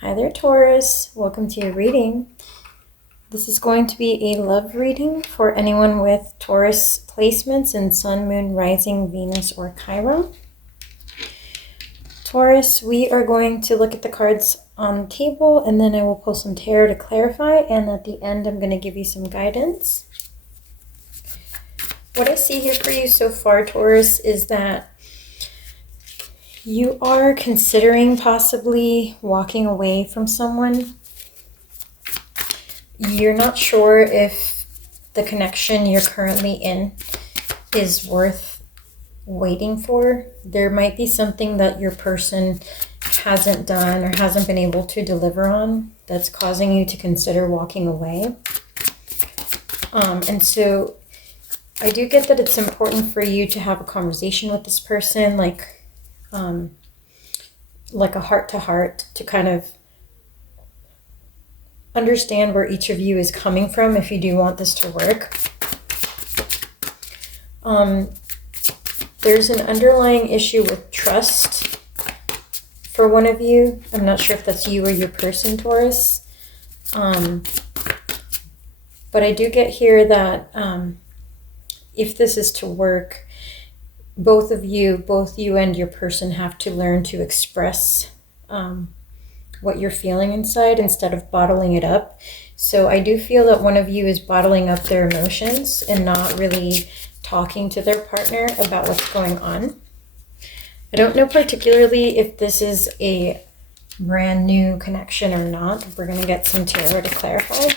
Hi there, Taurus. Welcome to your reading. This is going to be a love reading for anyone with Taurus placements in Sun, Moon, Rising, Venus, or Chiron. Taurus, we are going to look at the cards on the table, and then I will pull some tarot to clarify, and at the end I'm going to give you some guidance. What I see here for you so far, Taurus, is that you are considering possibly walking away from someone. You're not sure if the connection you're currently in is worth waiting for. There might be something that your person hasn't done or hasn't been able to deliver on that's causing you to consider walking away. And so I do get that it's important for you to have a conversation with this person, like a heart-to-heart, to kind of understand where each of you is coming from if you do want this to work. There's an underlying issue with trust for one of you. I'm not sure if that's you or your person, Taurus. But I do get here that if this is to work, both you and your person have to learn to express what you're feeling inside instead of bottling it up. So I do feel that one of you is bottling up their emotions and not really talking to their partner about what's going on. I don't know particularly if this is a brand new connection or not. We're going to get some tarot to clarify.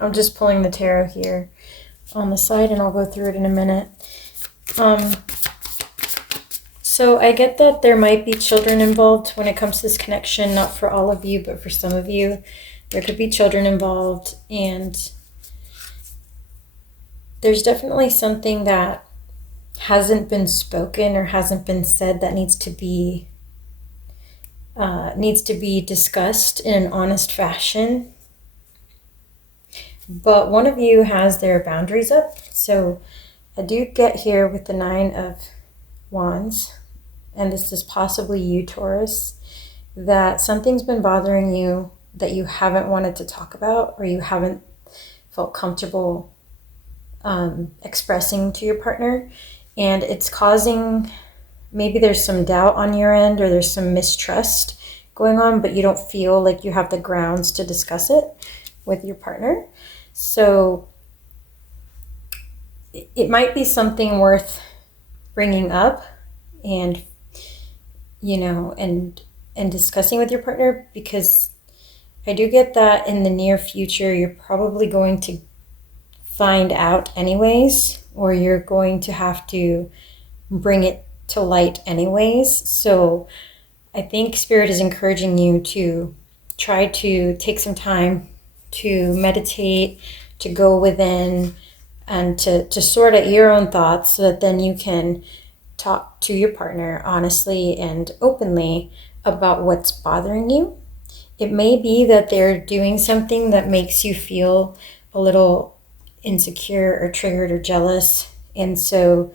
I'm just pulling the tarot here on the side, and I'll go through it in a minute. So I get that there might be children involved when it comes to this connection, not for all of you, but for some of you. There could be children involved, and there's definitely something that hasn't been spoken or hasn't been said that needs to be discussed in an honest fashion. But one of you has their boundaries up. So I do get here with the 9 of Wands, and this is possibly you, Taurus, that something's been bothering you that you haven't wanted to talk about, or you haven't felt comfortable expressing to your partner. And it's causing, maybe there's some doubt on your end, or there's some mistrust going on, but you don't feel like you have the grounds to discuss it with your partner. So it might be something worth bringing up and, and discussing with your partner, because I do get that in the near future, you're probably going to find out anyways, or you're going to have to bring it to light anyways. So I think Spirit is encouraging you to try to take some time to meditate, to go within, and to sort out your own thoughts, so that then you can talk to your partner honestly and openly about what's bothering you. It may be that they're doing something that makes you feel a little insecure or triggered or jealous, and so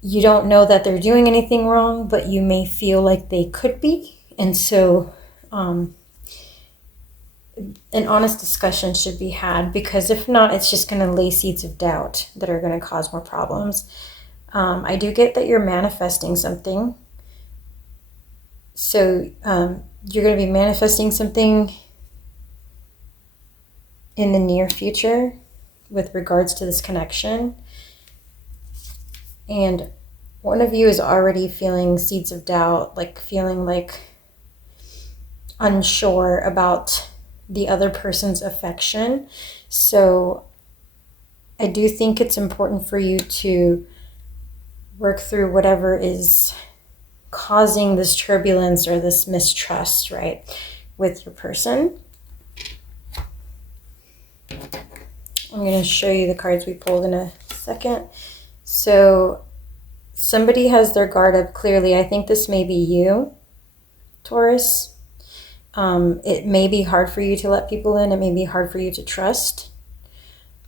you don't know that they're doing anything wrong, but you may feel like they could be. And so an honest discussion should be had, because if not, it's just going to lay seeds of doubt that are going to cause more problems. I do get that you're manifesting something. So you're going to be manifesting something in the near future with regards to this connection. And one of you is already feeling seeds of doubt, like feeling like unsure about the other person's affection. So I do think it's important for you to work through whatever is causing this turbulence or this mistrust, right, with your person. I'm going to show you the cards we pulled in a second. So somebody has their guard up clearly. I think this may be you, Taurus. It may be hard for you to let people in. It may be hard for you to trust.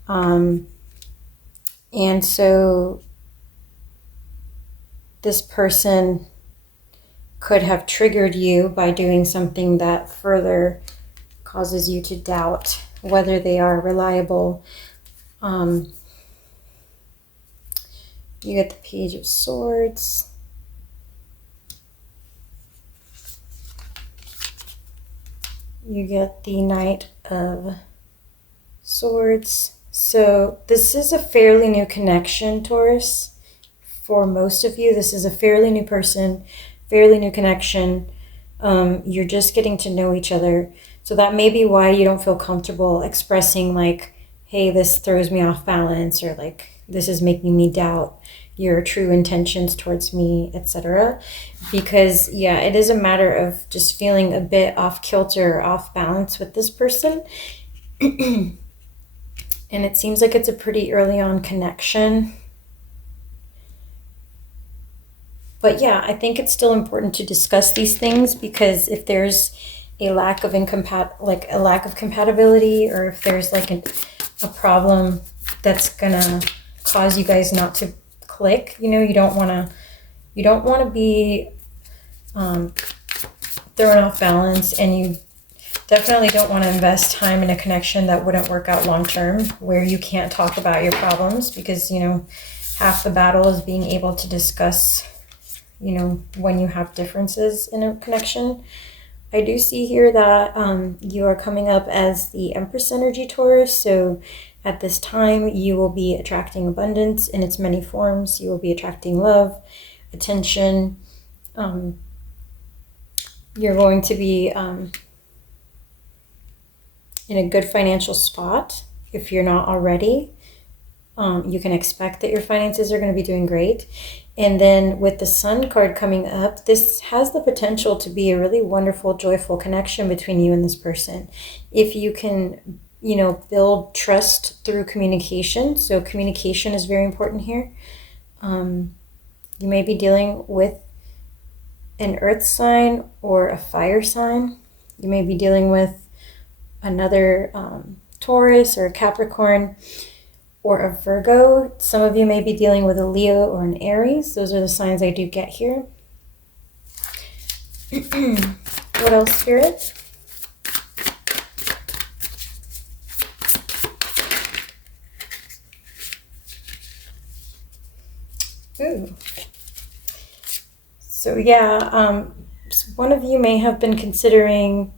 And so this person could have triggered you by doing something that further causes you to doubt whether they are reliable. You get the Page of Swords. You get the Knight of Swords. So this is a fairly new connection, Taurus. For most of you, this is a fairly new person, fairly new connection. You're just getting to know each other. So that may be why you don't feel comfortable expressing like, hey, this throws me off balance, or like, this is making me doubt your true intentions towards me, etc. Because yeah, it is a matter of just feeling a bit off kilter, off balance with this person. And it seems like it's a pretty early on connection. But yeah, I think it's still important to discuss these things, because if there's a lack of compatibility, or if there's like a problem that's gonna cause you guys not to click, you know, you don't want to be thrown off balance, and you definitely don't want to invest time in a connection that wouldn't work out long term, where you can't talk about your problems, because, you know, half the battle is being able to discuss, you know, when you have differences in a connection. I do see here that you are coming up as the Empress energy, Taurus. So at this time, you will be attracting abundance in its many forms. You will be attracting love, attention. You're going to be in a good financial spot if you're not already. You can expect that your finances are going to be doing great. And then with the Sun card coming up, this has the potential to be a really wonderful, joyful connection between you and this person. If you can, you know, build trust through communication. So communication is very important here. You may be dealing with an earth sign or a fire sign. You may be dealing with another Taurus or a Capricorn or a Virgo. Some of you may be dealing with a Leo or an Aries. Those are the signs I do get here. What else, Spirit? Ooh. So yeah, one of you may have been considering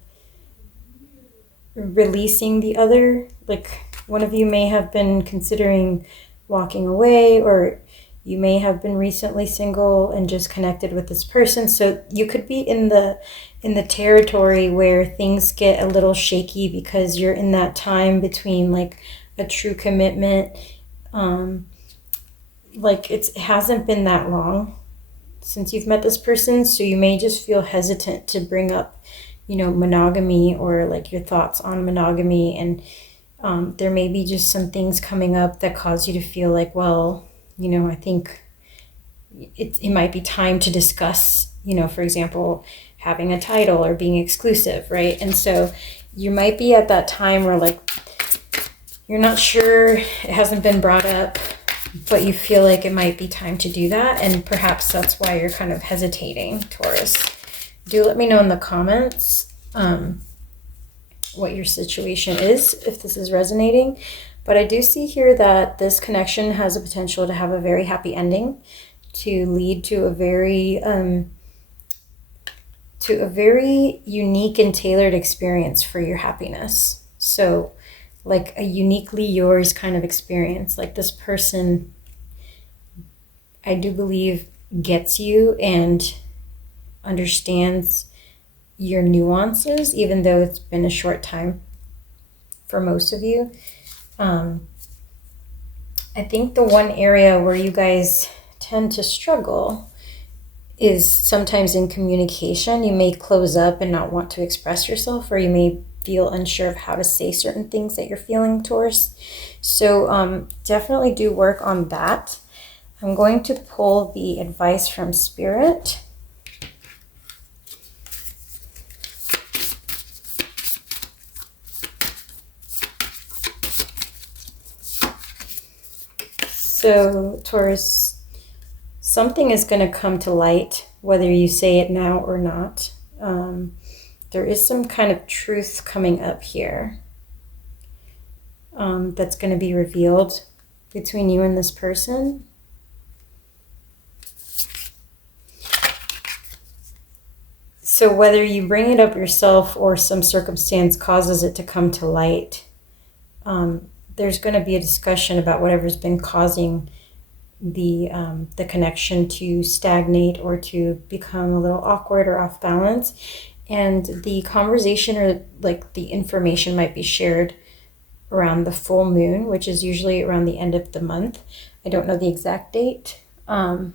releasing the other. Like, one of you may have been considering walking away, or you may have been recently single and just connected with this person. So you could be in the territory where things get a little shaky, because you're in that time between like a true commitment. Like it hasn't been that long since you've met this person, so you may just feel hesitant to bring up, you know, monogamy, or like your thoughts on monogamy. And there may be just some things coming up that cause you to feel like, well, you know, I think it might be time to discuss, you know, for example, having a title or being exclusive, right? And so you might be at that time where like you're not sure, it hasn't been brought up, but you feel like it might be time to do that. And perhaps that's why you're kind of hesitating, Taurus. Do let me know in the comments what your situation is, if this is resonating. But I do see here that this connection has a potential to have a very happy ending, to lead to a very unique and tailored experience for your happiness. So like a uniquely yours kind of experience. Like this person, I do believe, gets you and understands your nuances, even though it's been a short time for most of you. I think the one area where you guys tend to struggle is sometimes in communication. You may close up and not want to express yourself, or you may feel unsure of how to say certain things that you're feeling, Taurus. So definitely do work on that. I'm going to pull the advice from Spirit. So Taurus, something is going to come to light whether you say it now or not. There is some kind of truth coming up here that's going to be revealed between you and this person. So whether you bring it up yourself or some circumstance causes it to come to light, there's going to be a discussion about whatever's been causing the connection to stagnate or to become a little awkward or off balance. And the conversation or like the information might be shared around the full moon, which is usually around the end of the month. I don't know the exact date, but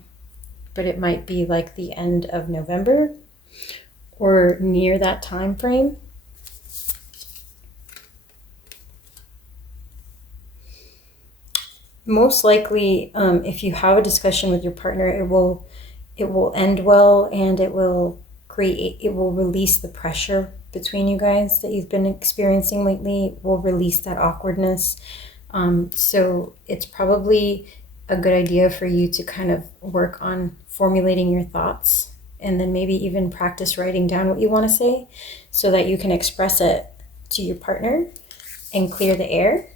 it might be like the end of November or near that time frame. Most likely, if you have a discussion with your partner, it will end well, and it will release the pressure between you guys that you've been experiencing lately. It will release that awkwardness. So it's probably a good idea for you to kind of work on formulating your thoughts, and then maybe even practice writing down what you want to say so that you can express it to your partner and clear the air.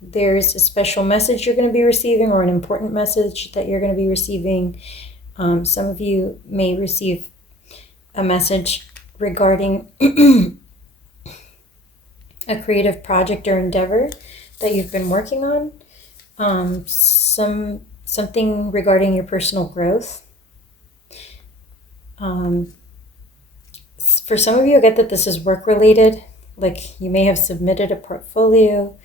There's a special message you're going to be receiving, or an important message that you're going to be receiving. Some of you may receive a message regarding a creative project or endeavor that you've been working on. Something regarding your personal growth. For some of you, I get that this is work related. Like you may have submitted a portfolio.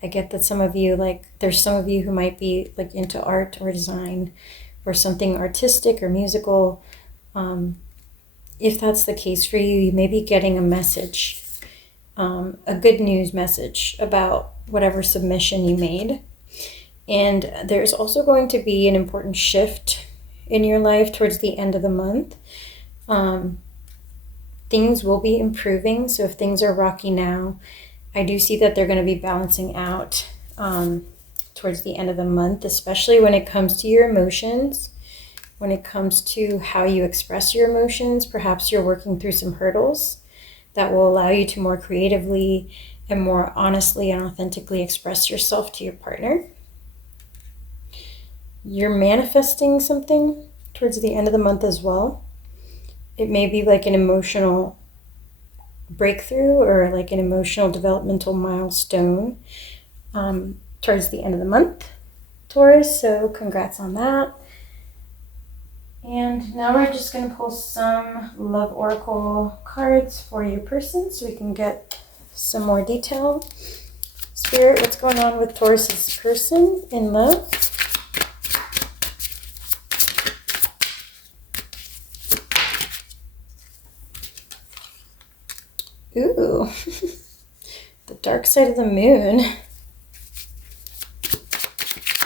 I get that some of you, there's some of you who might be like into art or design or something artistic or musical. If that's the case for you, you may be getting a message, a good news message about whatever submission you made. And there's also going to be an important shift in your life towards the end of the month. Things will be improving. So if things are rocky now, I do see that they're going to be balancing out towards the end of the month, especially when it comes to your emotions, when it comes to how you express your emotions. Perhaps you're working through some hurdles that will allow you to more creatively and more honestly and authentically express yourself to your partner. You're manifesting something towards the end of the month as well. It may be like an emotional breakthrough or like an emotional developmental milestone towards the end of the month, Taurus. So congrats on that. And now we're just going to pull some love oracle cards for your person so we can get some more detail. Spirit, what's going on with Taurus's person in love? Ooh, the dark side of the moon.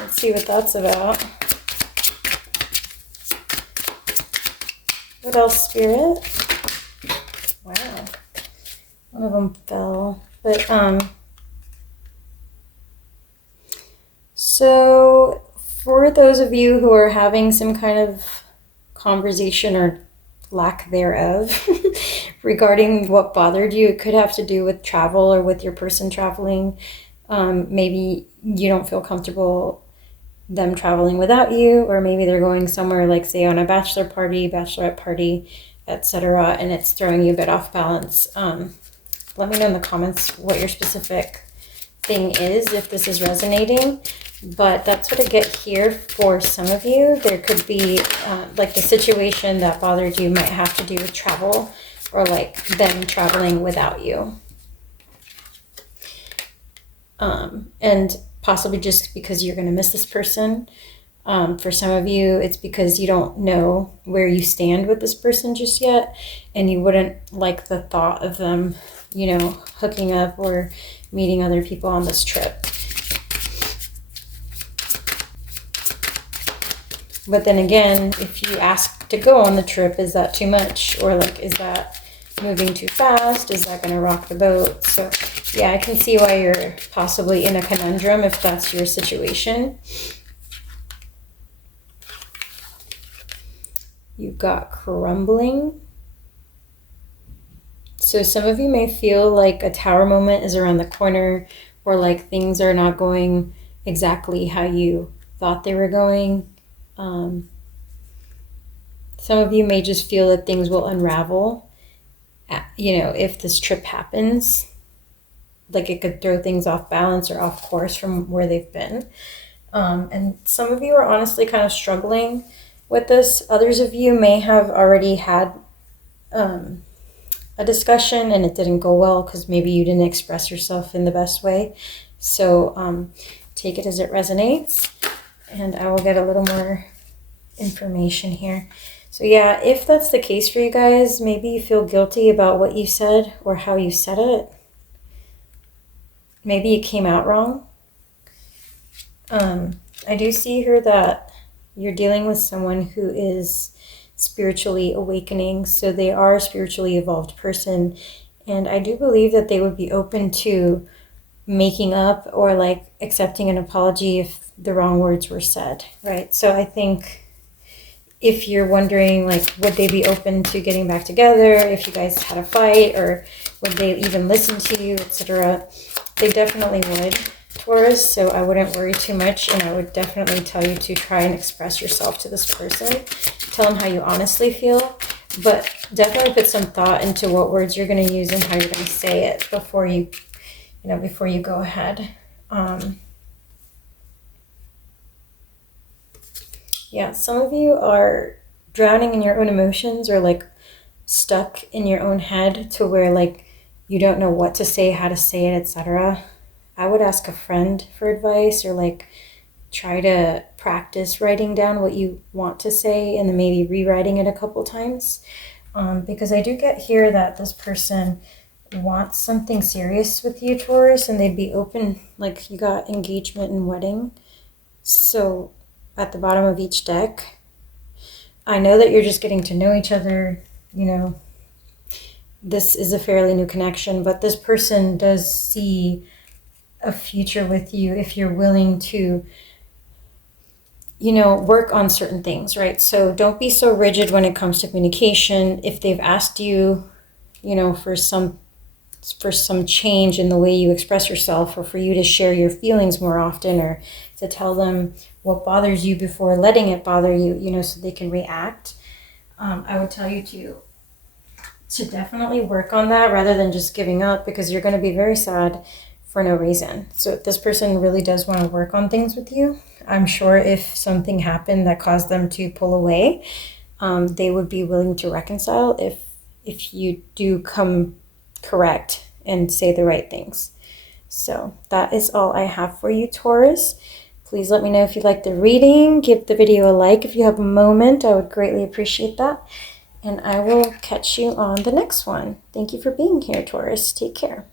Let's see what that's about. What else, Spirit? Wow, one of them fell. But so for those of you who are having some kind of conversation or lack thereof regarding what bothered you, it could have to do with travel or with your person traveling. Maybe you don't feel comfortable them traveling without you, or maybe they're going somewhere like, say, on a bachelor party, bachelorette party, etc., and it's throwing you a bit off balance. Let me know in the comments what your specific thing is, if this is resonating. But that's what I get here for some of you. There could be like the situation that bothered you might have to do with travel, or like them traveling without you. And possibly just because you're going to miss this person. For some of you, it's because you don't know where you stand with this person just yet, and you wouldn't like the thought of them, hooking up or meeting other people on this trip. But then again, if you ask to go on the trip, is that too much? Or like, is that moving too fast? Is that going to rock the boat? So yeah, I can see why you're possibly in a conundrum if that's your situation. You've got crumbling. So some of you may feel like a tower moment is around the corner, or like things are not going exactly how you thought they were going. Some of you may just feel that things will unravel, if this trip happens. Like it could throw things off balance or off course from where they've been. And some of you are honestly kind of struggling with this. Others of you may have already had a discussion and it didn't go well because maybe you didn't express yourself in the best way. So take it as it resonates, and I will get a little more information here. So yeah, if that's the case for you guys, maybe you feel guilty about what you said or how you said it. Maybe it came out wrong. I do see here that you're dealing with someone who is spiritually awakening, so they are a spiritually evolved person, and I do believe that they would be open to making up or like accepting an apology if the wrong words were said, right? So I think if you're wondering, like, would they be open to getting back together if you guys had a fight, or would they even listen to you, etc., they definitely would, Taurus. So I wouldn't worry too much, and I would definitely tell you to try and express yourself to this person. Tell them how you honestly feel, but definitely put some thought into what words you're going to use and how you're going to say it before you go ahead. Yeah, some of you are drowning in your own emotions, or like stuck in your own head to where like you don't know what to say, how to say it, etc. I would ask a friend for advice, or like try to practice writing down what you want to say and then maybe rewriting it a couple times. Because I do get here that this person wants something serious with you, Taurus, and they'd be open, like you got engagement and wedding. So at the bottom of each deck, I know that you're just getting to know each other, this is a fairly new connection, but this person does see a future with you if you're willing to work on certain things, right? So don't be so rigid when it comes to communication. If they've asked you, for some change in the way you express yourself, or for you to share your feelings more often, or to tell them what bothers you before letting it bother you, so they can react, I would tell you to definitely work on that rather than just giving up, because you're going to be very sad for no reason. So if this person really does want to work on things with you, I'm sure if something happened that caused them to pull away, they would be willing to reconcile if you do come correct and say the right things. So that is all I have for you, Taurus. Please let me know if you like the reading. Give the video a like if you have a moment. I would greatly appreciate that. And I will catch you on the next one. Thank you for being here, Taurus. Take care.